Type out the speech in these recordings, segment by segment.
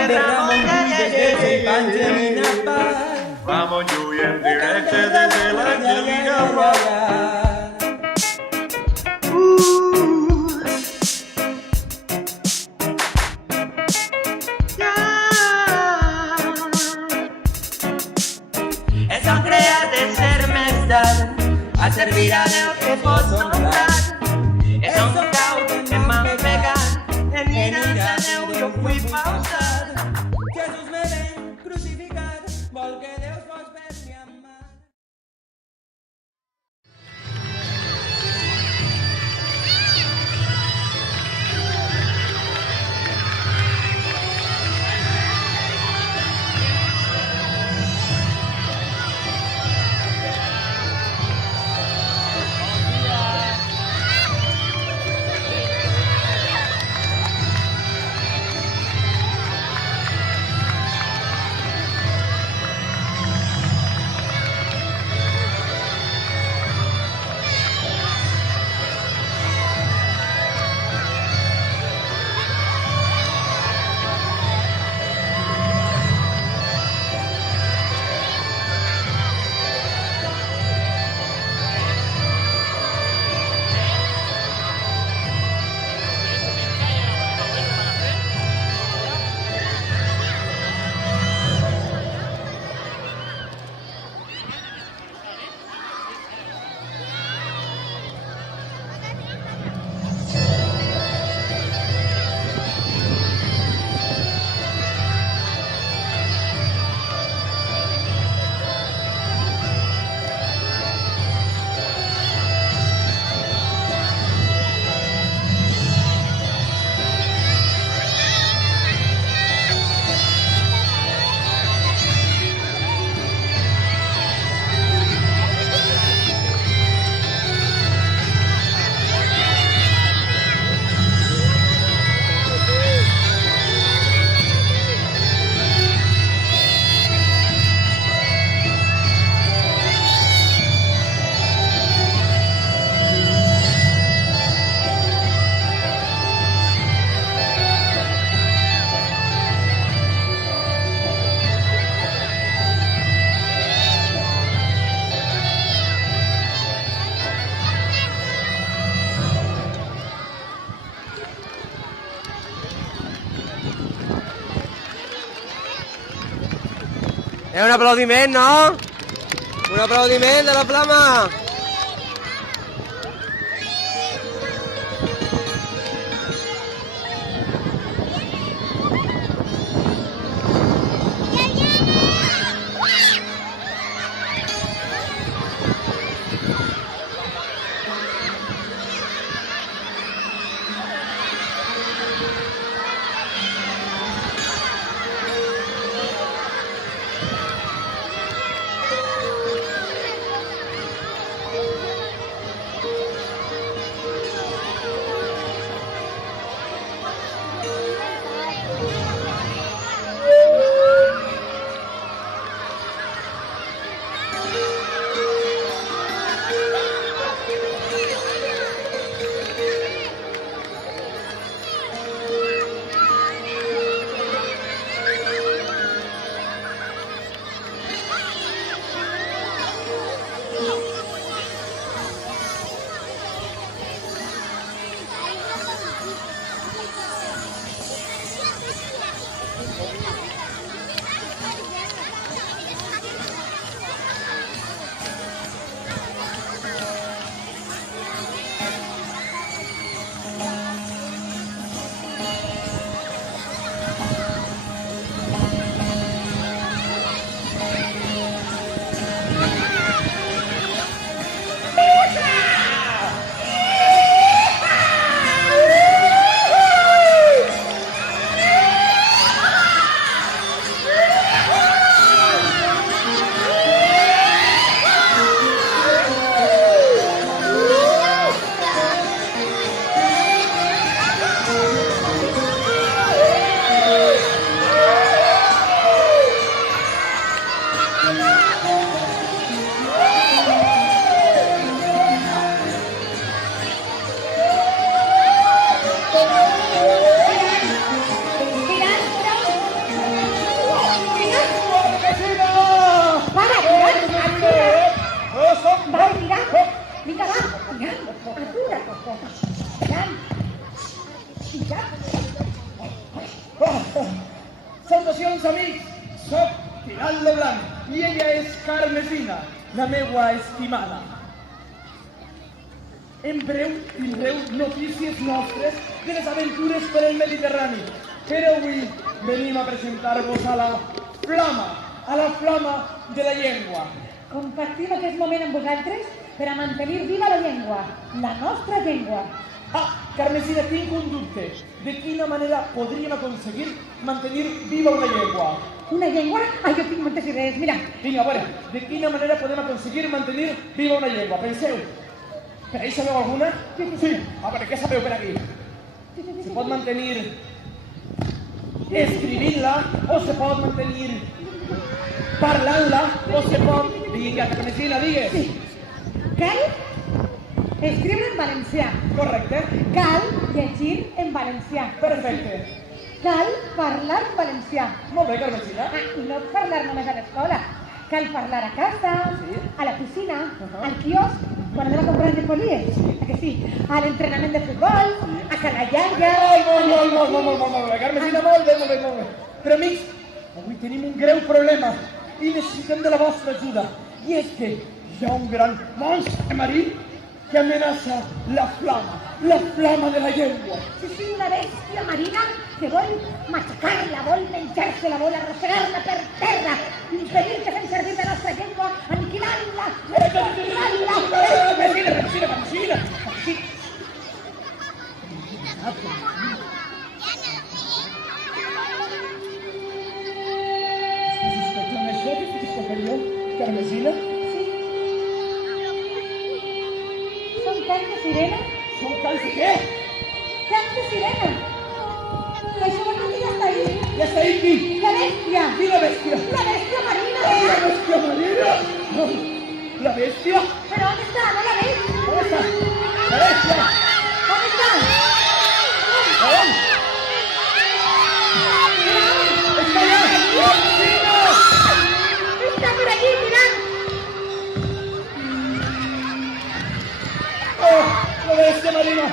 també Ramon Llull des del seu Angelina Park. Ramon Llull en directe des de l'Angelina Park. Ells han creat el ser més d'alt, a servir a Déu que fos honrat. Ells són cau que m'han pegat, en mirar a Déu jo vull pausar. Jesús me ven crucificat, vol que Déu fos per mi amat. Un aplaudiment, no? Un aplaudiment de la flama! Atura't, Coco. Jan. I ja. Salutacions, amics! Soc Tiraldo Blanc i ella és Carmesina, la meua estimada. En breu tindreu notícies nostres de les aventures per el Mediterrani, però avui venim a presentar-vos a la flama de la llengua. Compartim aquest moment amb vosaltres per a mantenir viva la llengua, la nostra llengua. Carmesina, tinc un dubte. De quina manera podríem aconseguir mantenir viva una llengua? Una llengua? Ai, jo tinc moltes idees, mira. Vinga, a veure, de quina manera podem aconseguir mantenir viva una llengua? Penseu. Per ahí sabeu alguna? Sí. A veure, què sabeu per aquí? Se pot mantenir escrivint-la o se pot mantenir parlant-la o se pot... Vinga, Carmesina, digues. Sí. Cal escriure en valencià. Correcte. Cal llegir en valencià. Perfecte. Cal parlar en valencià. Molt bé, Carmesina. I no parlar només a l'escola. Cal parlar a casa, a la piscina, al quiosc, quan anem a comprar llepolies. Que sí? A l'entrenament de futbol, a Can la Iaia... Molt bé, Carmesina, molt bé. Però, amics, avui tenim un greu problema i necessitem de la vostra ajuda. I és que hi ha un gran monstre marí que amenaça la flama de la llengua. Sí, una bèstia marina que vol machacar-la, vol menjar-se-la, vol arrossegar-la per terra, impedir que fem servir la nostra llengua, aniquilant-la, aniquilant-la. Carmesina. Carmesina? Sí. Són cants de sirena? Són cants de què? Cants de sirena. I això vol dir que ja està ahí. Ja està ahí qui? La bèstia. Qui la bèstia? La bèstia marina. La bèstia marina? La bèstia? Però on està? No la veig. On està? La bèstia? On està? On? Està allà! Carmesina! Està per allí, mirant. Oh, la bèstia marina!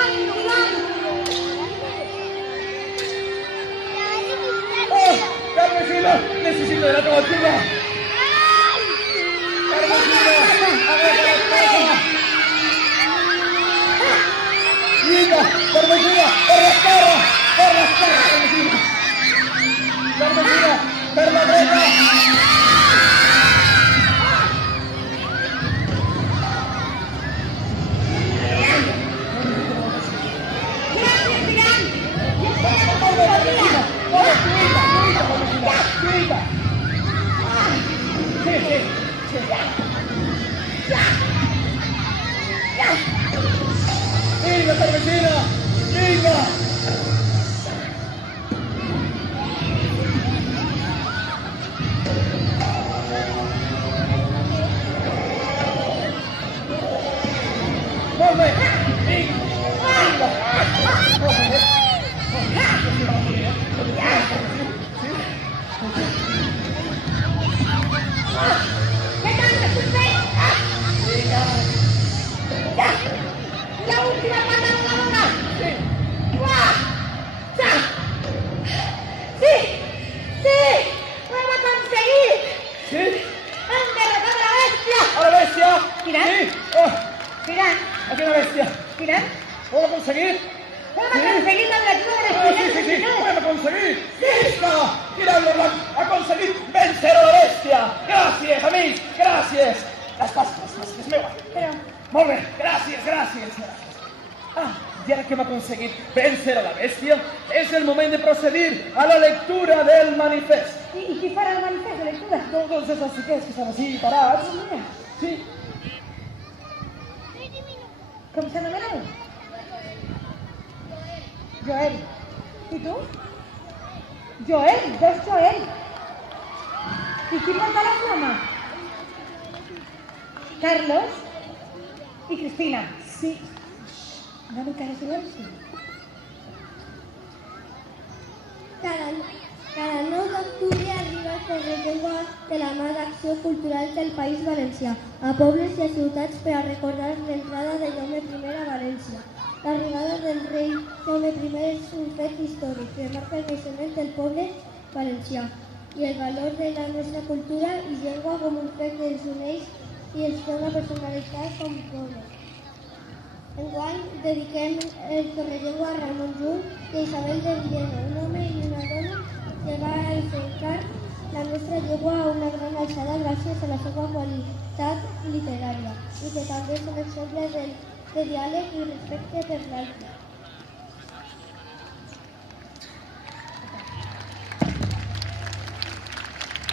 Ai, mirant. Oh, Carmesina! Necessito de la teva ajuda! Carmesina! Agafa la casa! Vinga, Carmesina! Per l'esquerra! Per l'esquerra, Carmesina! Carmesina! Per la dreta! Gràcies, mirant. Molt bé, Carmesina! Molt bé, lluita, Carmesina! Lluita! Sí. Vinga, Carmesina! Vinga! Molt bé! Vinga! Molt bé! Què tal, resultat? Vinga! La última pata de la boca. Sí! ¡Guau! ¡Ya! ¡Sí! ¡Sí! ¡Lo hem aconseguit! Sí? Hem derrotat a la bèstia! A la bèstia! Mira. Sí! Oh, Mirant, aquí la bèstia! mirant. Ho hem aconseguit! Hem aconseguit la l'ajuda de les Sí, primeres ho hem aconseguit! Visca! Tiraldo Blanc ha aconseguit vencer a la bèstia! Gràcies, amics! Gràcies! Les passes, és meva! Però, Molt bé, gràcies. I ara que hem aconseguit vencer a la bèstia, és el moment de procedir a la lectura del manifest. i qui farà el manifest de lectura? Tots els xiquets que estan així parats. Mira, Sí. com s'anomena? Joel. I tu? Joel, dos Joel. I qui porta la flama? Carlos i Cristina. Sí. Una mica de silenci. Carai, Cada 9 d'octubre arriba el Correllengua de la mà d'Acció Cultural del País Valencià a pobles i a ciutats per a recordar l'entrada de Jaume I a València. L'arribada del rei Jaume I és un fet històric que marca el naixement del poble valencià i el valor de la nostra cultura i llengua com un fet que ens uneix i ens dona personalitat com a poble. Enguany dediquem el Correllengua a Ramon Llull i a Isabel de Villena, un home i una dona que va enfocar la nostra llengua a una gran alçada gràcies a la seva qualitat literària i que també són exemples de diàleg i respecte per l'altre.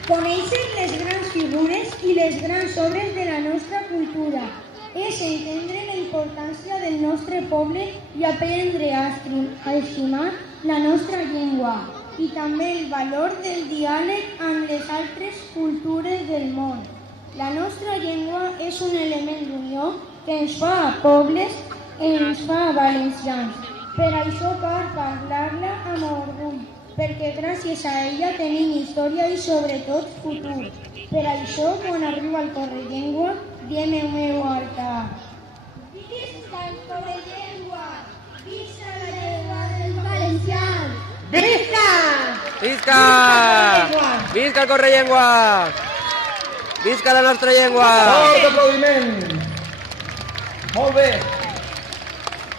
Conèixer les grans figures i les grans obres de la nostra cultura és entendre la importància del nostre poble i aprendre a estimar la nostra llengua i també el valor del diàleg amb les altres cultures del món. La nostra llengua és un element d'unió que ens fa a pobles i ens fa a valencians. Per això cal parlar-la amb orgull, perquè gràcies a ella tenim història i sobretot futur. Per això, quan arriba el Correllengua, diem el meu altar. Visca el Correllengua! Visca la llengua dels valencians! Visca! Visca! Visca el Correllengua! Visca la nostra llengua! Fort aplaudiment! Molt bé.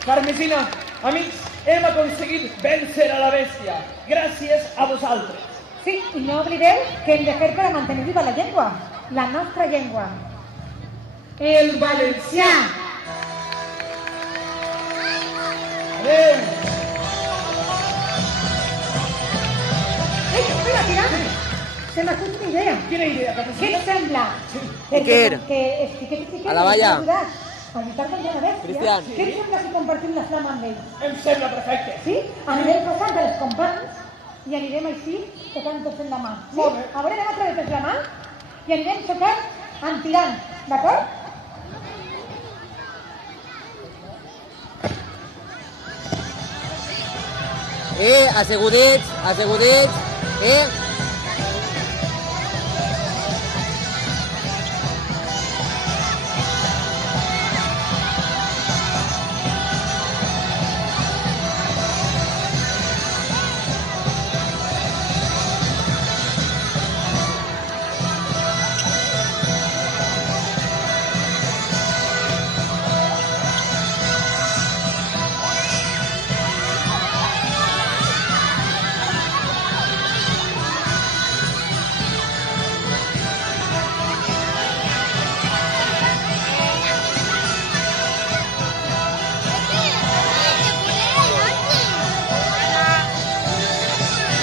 Carmesina, amics, hem aconseguit vèncer a la bèstia. Gràcies a vosaltres. Sí, i no oblideu que hem de fer per a mantenir viva la llengua, la nostra llengua. El valencià! Adéu! Ei, espera, tira! Se m'ha fet una idea. Quina idea, Què Carmesina? et sembla? Iker. Que A la valla. A lluitar contra la bèstia. Cristian. Què et sembla si compartim la flama amb ells? Em sembla perfecte. Sí? Anirem passant per els companys i anirem així tocant tots en la mà. Sí? Molt bé. A veure, anem a treure tots la mà i anirem tocant en tirant, d'acord? Assegudits, assegudits,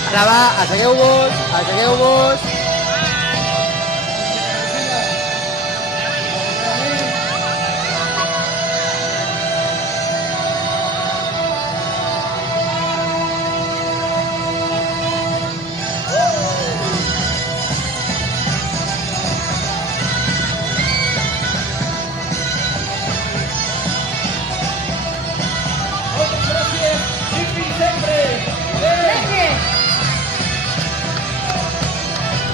Ara va, assegueu-vos, assegueu-vos. Moltes gràcies i fins sempre. Gràcies!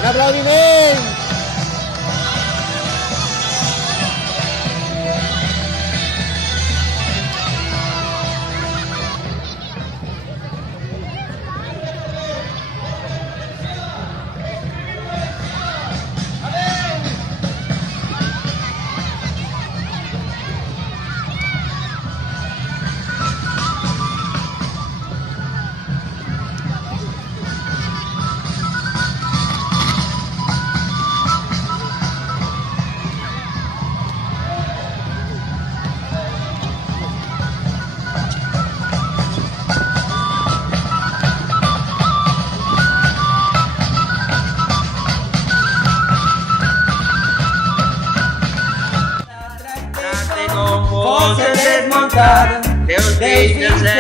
Un aplaudiment. Voces desmontadas, Deus fills de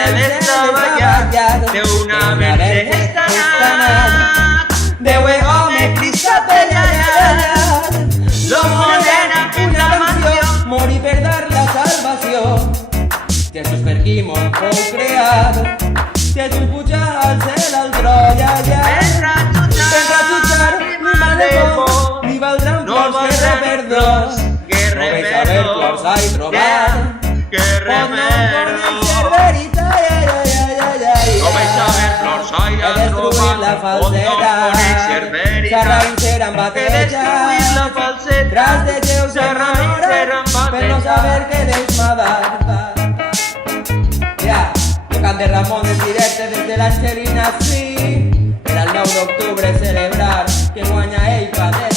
treballar, de una verge estanat, de home cristat allà, l'home d'ena una mansió, morir per dar la salvació. Jesús per qui món fou creat, Jesús puja al cel al tro, ja, ja. mundo. Que No vais a ver flors ai trobar. Que remeros. Cerverita, ai, ai, ai, ai, ai. No vais a ver flors ai He destruït la falsedat. S'arranxera amb Que destruir la batalla. falsedat. Tras de Déu s'enamora, per no saber que Déu m'ha dat. Ja, tocant de Ramon en directe des de l'Angelina, sí. Era el 9 d'octubre celebrar que guanya ell, padre.